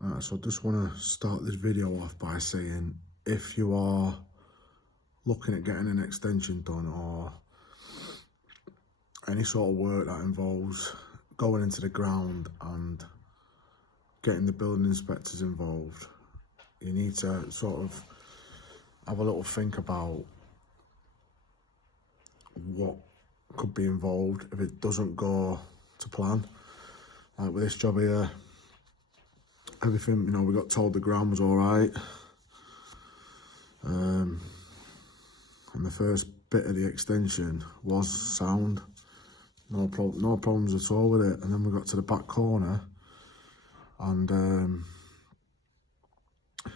So I just want to start this video off by saying, if you are looking at getting an extension done or any sort of work that involves going into the ground and getting the building inspectors involved, you need to sort of have a little think about what could be involved if it doesn't go to plan. Like with this job here, everything, you know, we got told the ground was all right. And the first bit of the extension was sound. No problems at all with it. And then we got to the back corner and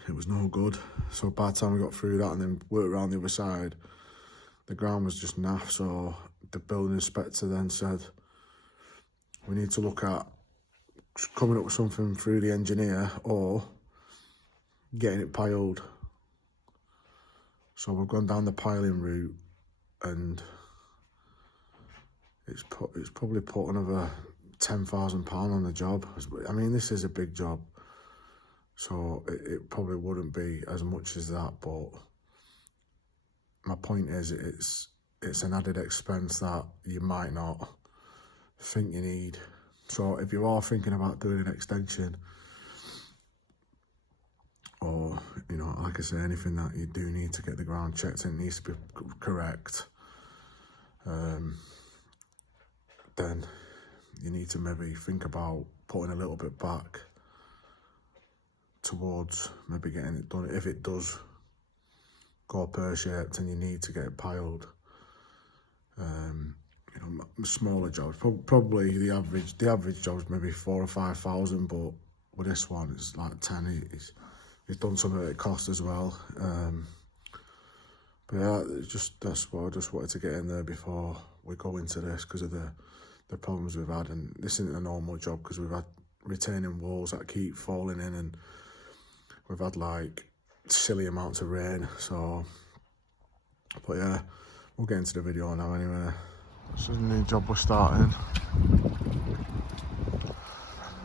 it was no good. So by the time we got through that and then worked around the other side, the ground was just naff. So the building inspector then said, we need to look at coming up with something through the engineer or getting it piled. So we've gone down the piling route, and it's probably put another £10,000 on the job. I mean, this is a big job, so it probably wouldn't be as much as that, but my point is it's an added expense that you might not think you need. So if you are thinking about doing an extension, or, you know, like I say, anything that you do need to get the ground checked and it needs to be correct, then you need to maybe think about putting a little bit back towards maybe getting it done. If it does go pear-shaped and you need to get it piled, you know, smaller jobs, probably the average job is maybe 4,000 or 5,000, but with this one it's like 10. He's done some of it cost as well. But yeah, that's what I just wanted to get in there before we go into this, because of the problems we've had. And this isn't a normal job because we've had retaining walls that keep falling in, and we've had like silly amounts of rain. So, but yeah, we'll get into the video now anyway. This is a new job we're starting.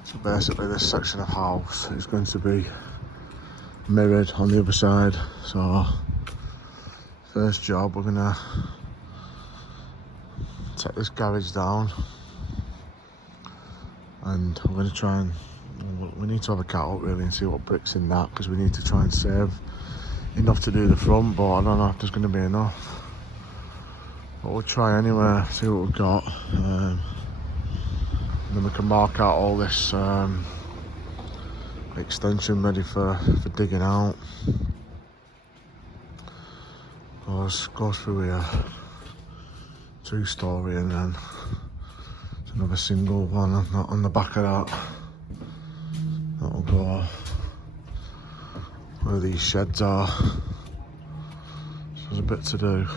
So basically this section of house is going to be mirrored on the other side. So first job, we're gonna take this garage down, and we're gonna try and, we need to have a cat up really and see what bricks in that, because we need to try and save enough to do the front, but I don't know if there's gonna be enough. But we'll try anyway, see what we've got. And then we can mark out all this extension ready for digging out. Goes through here, 2-storey, and then another single one on the back of that. That'll go where these sheds are. So there's a bit to do.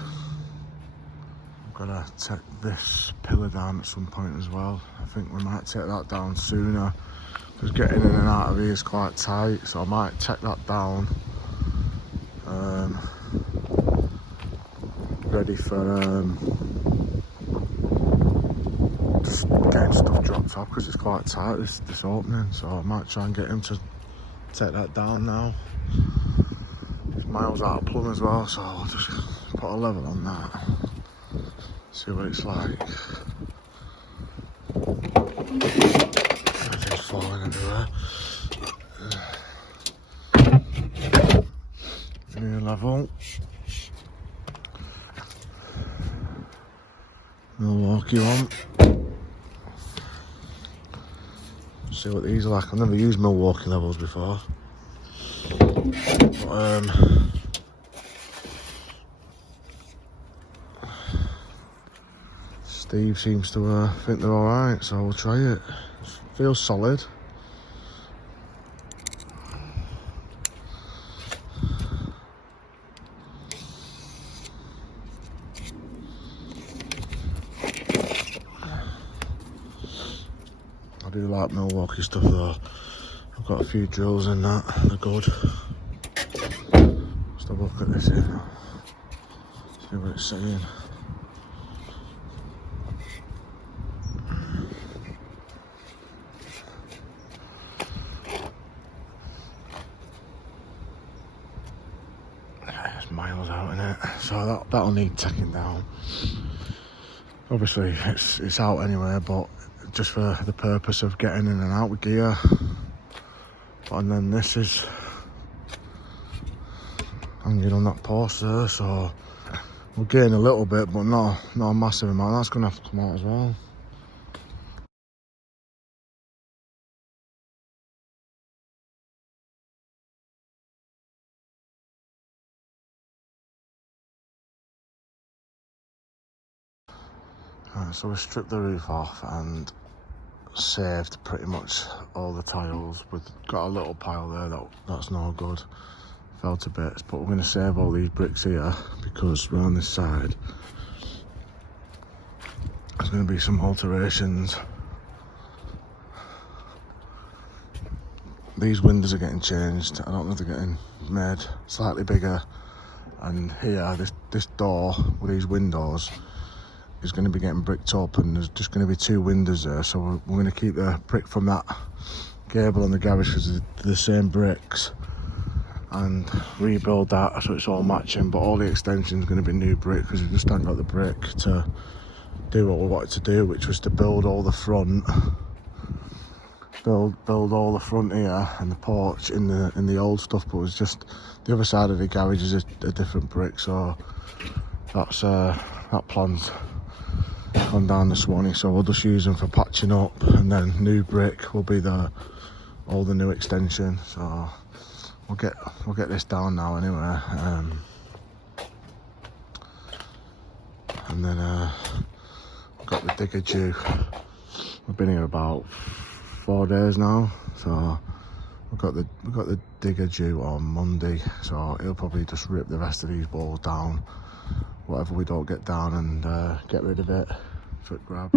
I've got to take this pillar down at some point as well. I think we might take that down sooner, because getting in and out of here is quite tight, so I might take that down. Ready for just getting stuff dropped off, because it's quite tight, this opening. So I might try and get him to take that down now. It's miles out of plumb as well, so I'll just put a level on that, see what it's like. Everything's falling everywhere. New level. Milwaukee one. See what these are like. I've never used Milwaukee levels before. But, Steve seems to think they're alright, so we'll try it. Feels solid. I do like Milwaukee stuff though. I've got a few drills in that, they're good. Let's have a look at this here. See what it's saying. piles out in it, so that'll need taking down. Obviously it's out anyway, but just for the purpose of getting in and out with gear. And then this is hanging on that post there, so we'll gain a little bit, but not a massive amount. That's going to have to come out as well. Right, so we stripped the roof off and saved pretty much all the tiles. We've got a little pile there that's no good, fell to bits, but we're going to save all these bricks here because we're on this side. There's going to be some alterations. These windows are getting changed. I don't know if they're getting made slightly bigger, and here this door with these windows is going to be getting bricked up, and there's just going to be 2 windows there, so we're going to keep the brick from that gable on the garage because they're the same bricks, and rebuild that so it's all matching. But all the extensions are going to be new brick because we just haven't got the brick to do what we wanted to do, which was to build all the front, build all the front here and the porch in the old stuff. But it was just the other side of the garage is a different brick, so that's that plan's gone down the Swanee, so we'll just use them for patching up, and then new brick will be all the new extension. So we'll get this down now anyway, and then we've got the digger due. We've been here about 4 days now, so we've got the digger due on Monday, so he'll probably just rip the rest of these walls down, whatever we don't get down, and get rid of it. Foot grab.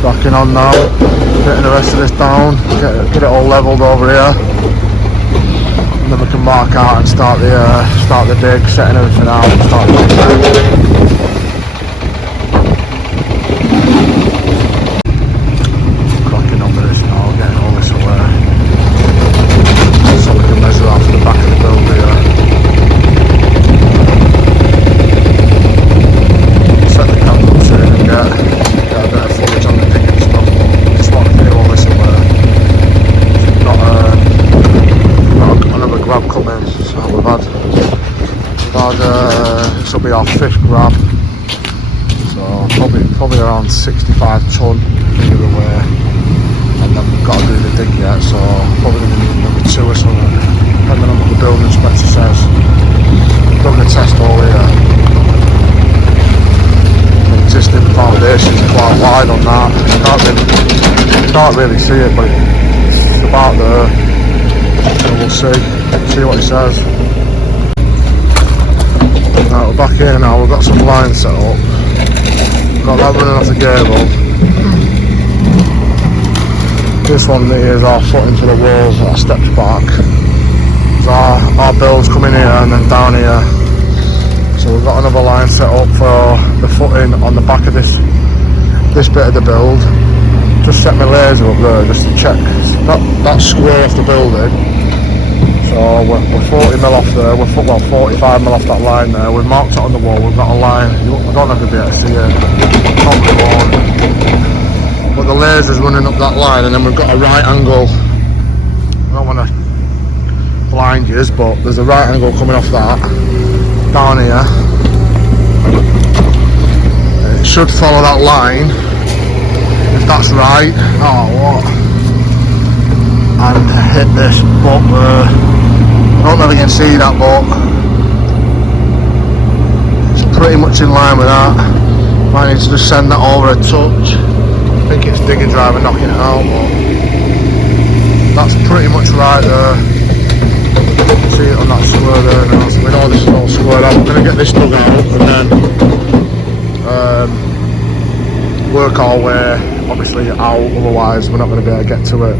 Cracking on now, getting the rest of this down, get it all levelled over here, and then we can mark out and start the dig, setting everything out and start the dig. Cracking on with this now, getting all this away, so we can measure out to the back of the build here. Set the camera up soon and get a bit of footage on the digging stuff. Just want to do all this will be our 5th grab, so probably around 65 tonne either way, and then we've got to do the dig yet, so probably going to need another 2 or something, depending on what the building inspector says. We've done the test hole here. The existing foundation is quite wide on that. You can't really see it, but it's about there, so we'll see what he says. Right, we're back here now, we've got some lines set up. Got that running off the gable. This one here is our footing to the wall, our steps back. So our bills coming here and then down here. So we've got another line set up for the footing on the back of this bit of the build. Just set my laser up there just to check that square off the building. So we're 40mm off there, we're 45mm off that line there. We've marked it on the wall, we've got a line, I don't know if you'll be able to see it, but the laser's running up that line, and then we've got a right angle. I don't want to blind you, but there's a right angle coming off that, down here. It should follow that line, if that's right. Oh, what? And hit this book I don't know if you can see that, but it's pretty much in line with that. Might need to just send that over a touch. I think it's digger driver knocking it out, but that's pretty much right there. See it on that square there now, so we know this is all squared out. We're going to get this dug out and then work our way obviously out, otherwise we're not going to be able to get to it.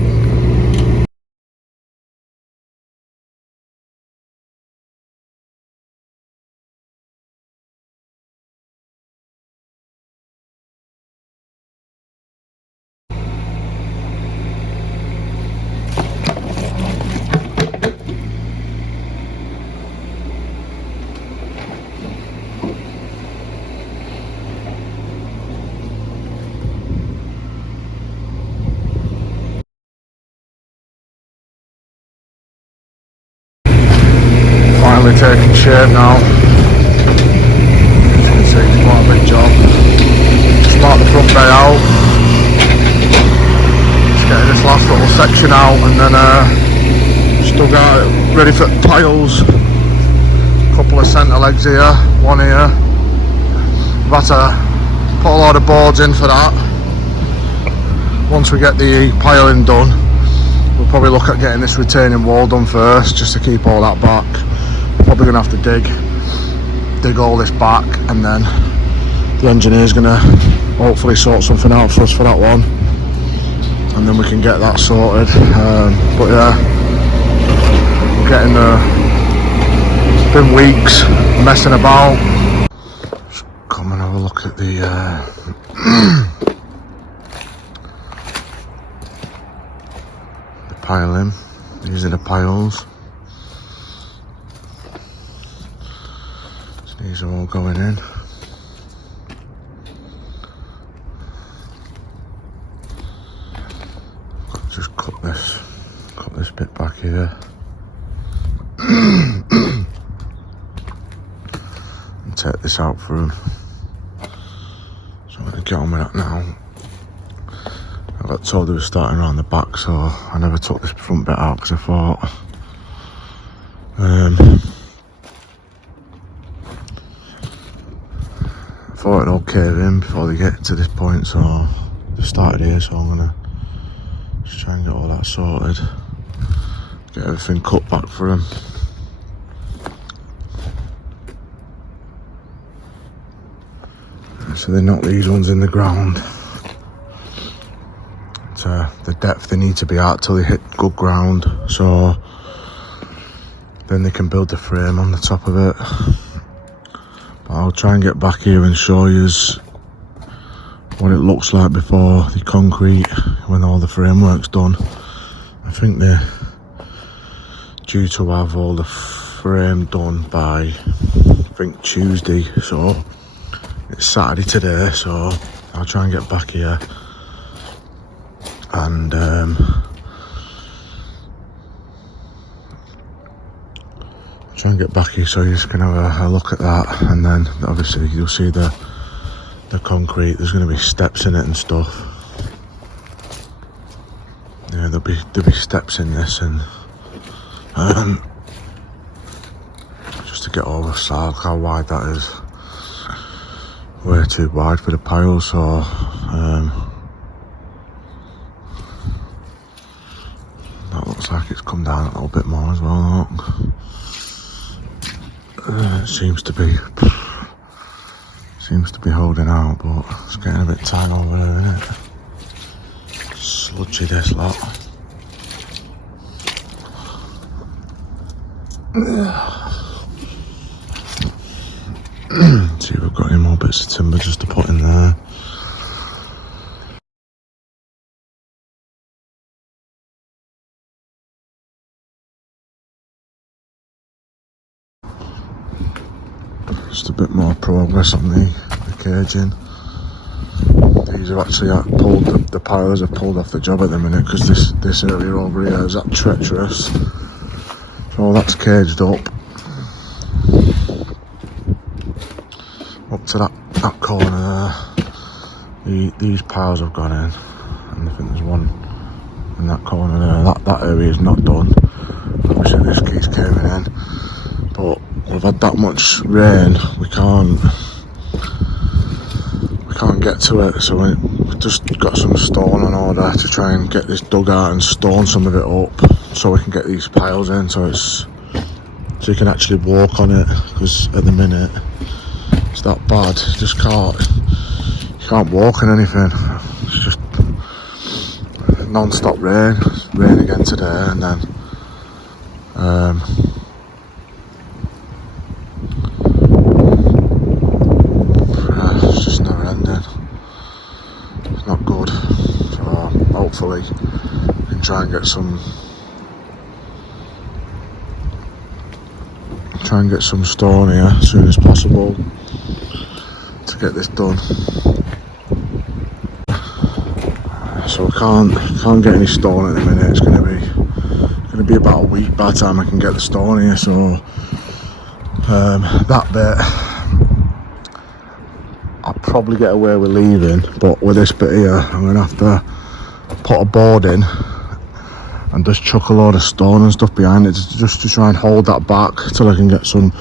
Finally taking shape now. As you can see, it's quite a big job. Just marked the front bay out. Just getting this last little section out, and then just dug out, ready for piles. A couple of centre legs here, one here. We've had to put a lot of boards in for that. Once we get the piling done, we'll probably look at getting this retaining wall done first, just to keep all that back. Probably gonna have to dig all this back, and then the engineer's gonna hopefully sort something out for us for that one, and then we can get that sorted. But yeah, we're getting there. It's been weeks messing about. Just come and have a look at the piling. These are the piles. These are all going in. Just cut this bit back here. And take this out for him. So I'm going to get on with that now. I got told they were starting around the back, so I never took this front bit out because I thought it'd all cave in before they get to this point, so they started here, so I'm gonna just try and get all that sorted, get everything cut back for them. So they knock these ones in the ground to the depth they need to be at till they hit good ground, so then they can build the frame on the top of it. I'll try and get back here and show you what it looks like before the concrete, when all the framework's done. I think they're due to have all the frame done by, I think, Tuesday, so it's Saturday today, so I'll try and get back here and try and get back here so you just can have a look at that, and then obviously you'll see the concrete. There's going to be steps in it and stuff. Yeah, there'll be steps in this, and just to get over the side. Look how wide that is. Way too wide for the pile, so that looks like it's come down a little bit more as well. Look. It seems to be holding out, but it's getting a bit tight over there, isn't it? Sludgy this lot. See if we've got any more bits of timber just to put in there. Just a bit more progress on the caging. These have actually pulled, the pilers have pulled off the job at the minute, because this area over here is that treacherous. So that's caged up to that corner there. These piles have gone in, and I think there's one in that corner there. That area is not done. Obviously this keeps coming in, but we've had that much rain, we can't get to it, so we've just got some stone in order to try and get this dug out and stone some of it up, so we can get these piles in, so you can actually walk on it, because at the minute it's that bad. You can't walk on anything. It's just non-stop rain. It's rain again today, and then it's just never ending. It's not good. So hopefully we can try and get some stone here as soon as possible to get this done. So I can't get any stone at the minute. It's gonna be about a week by the time I can get the stone here, so that bit I'll probably get away with leaving, but with this bit here I'm gonna have to put a board in and just chuck a load of stone and stuff behind it, just to try and hold that back till I can get some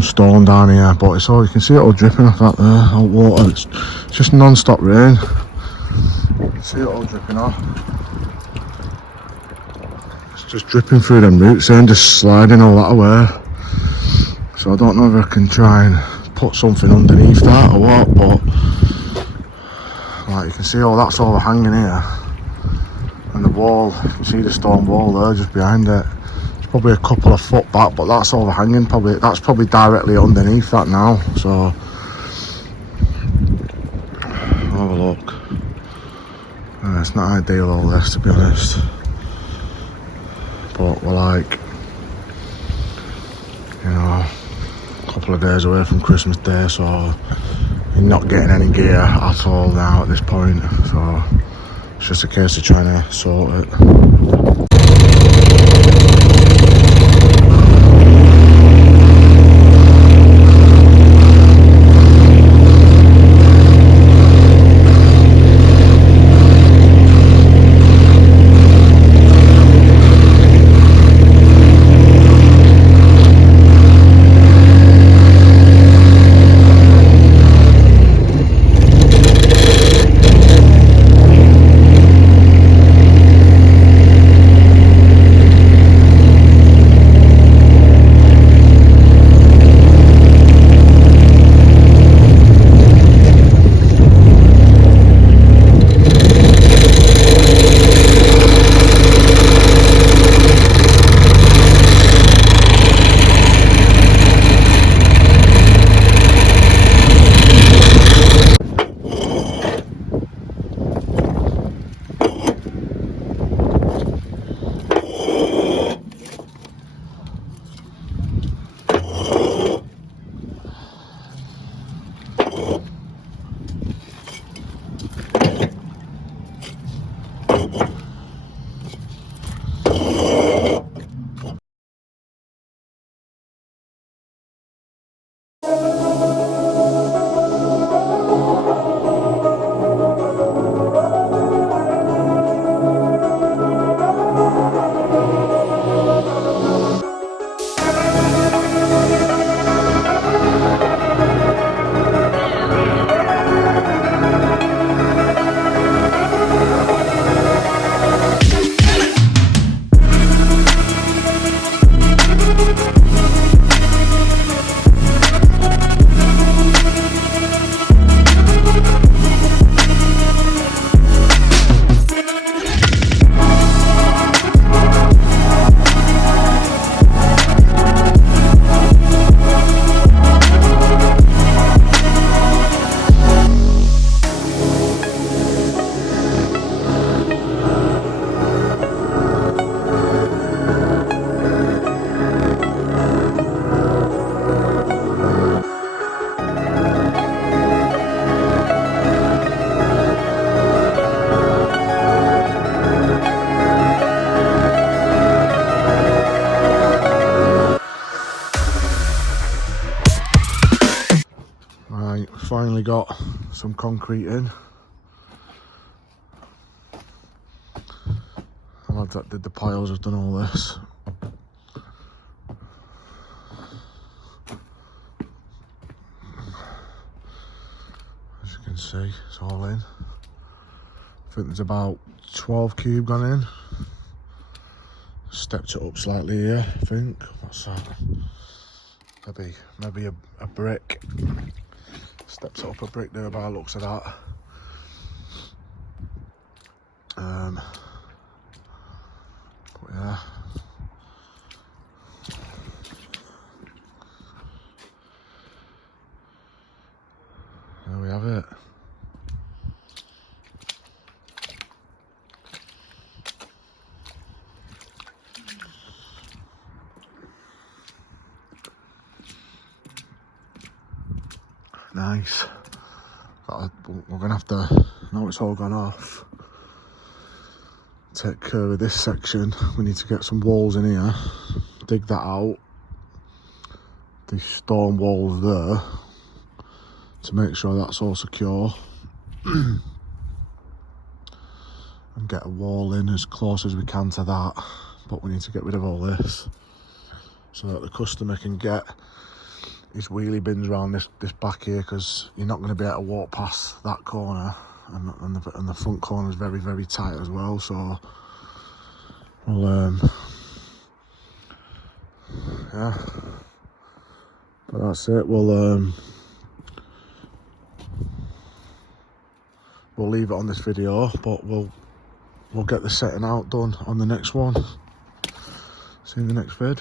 stone down here. But it's all, you can see it all dripping off that there, out water. It's just non-stop rain. You can see it all dripping off. It's just dripping through them roots and just sliding all that away. So I don't know if I can try and put something underneath that or what, but like you can see all that's overhanging here. And the wall, you can see the stone wall there just behind it. It's probably a couple of foot back, but that's overhanging, that's probably directly underneath that now. So have a look. It's not ideal all this, to be honest, but we're like, you know, a couple of days away from Christmas Day, so you're not getting any gear at all now at this point, so it's just a case of trying to sort it. Right, finally got some concrete in. The lads that did the piles have done all this. As you can see, it's all in. I think there's about 12 cube gone in. Stepped it up slightly here, I think. What's that? Maybe a brick. Stepped it up a brick there by the looks of that. But yeah. There we have it. Nice. We're gonna have to, now it's all gone off, take care of this section. We need to get some walls in here, dig that out, these stone walls there, to make sure that's all secure, and get a wall in as close as we can to that. But we need to get rid of all this so that the customer can get his wheelie bins around this back here, because you're not going to be able to walk past that corner, and the front corner is very, very tight as well. So we'll yeah, but that's it. We'll leave it on this video, but we'll get the setting out done on the next one. See you in the next vid.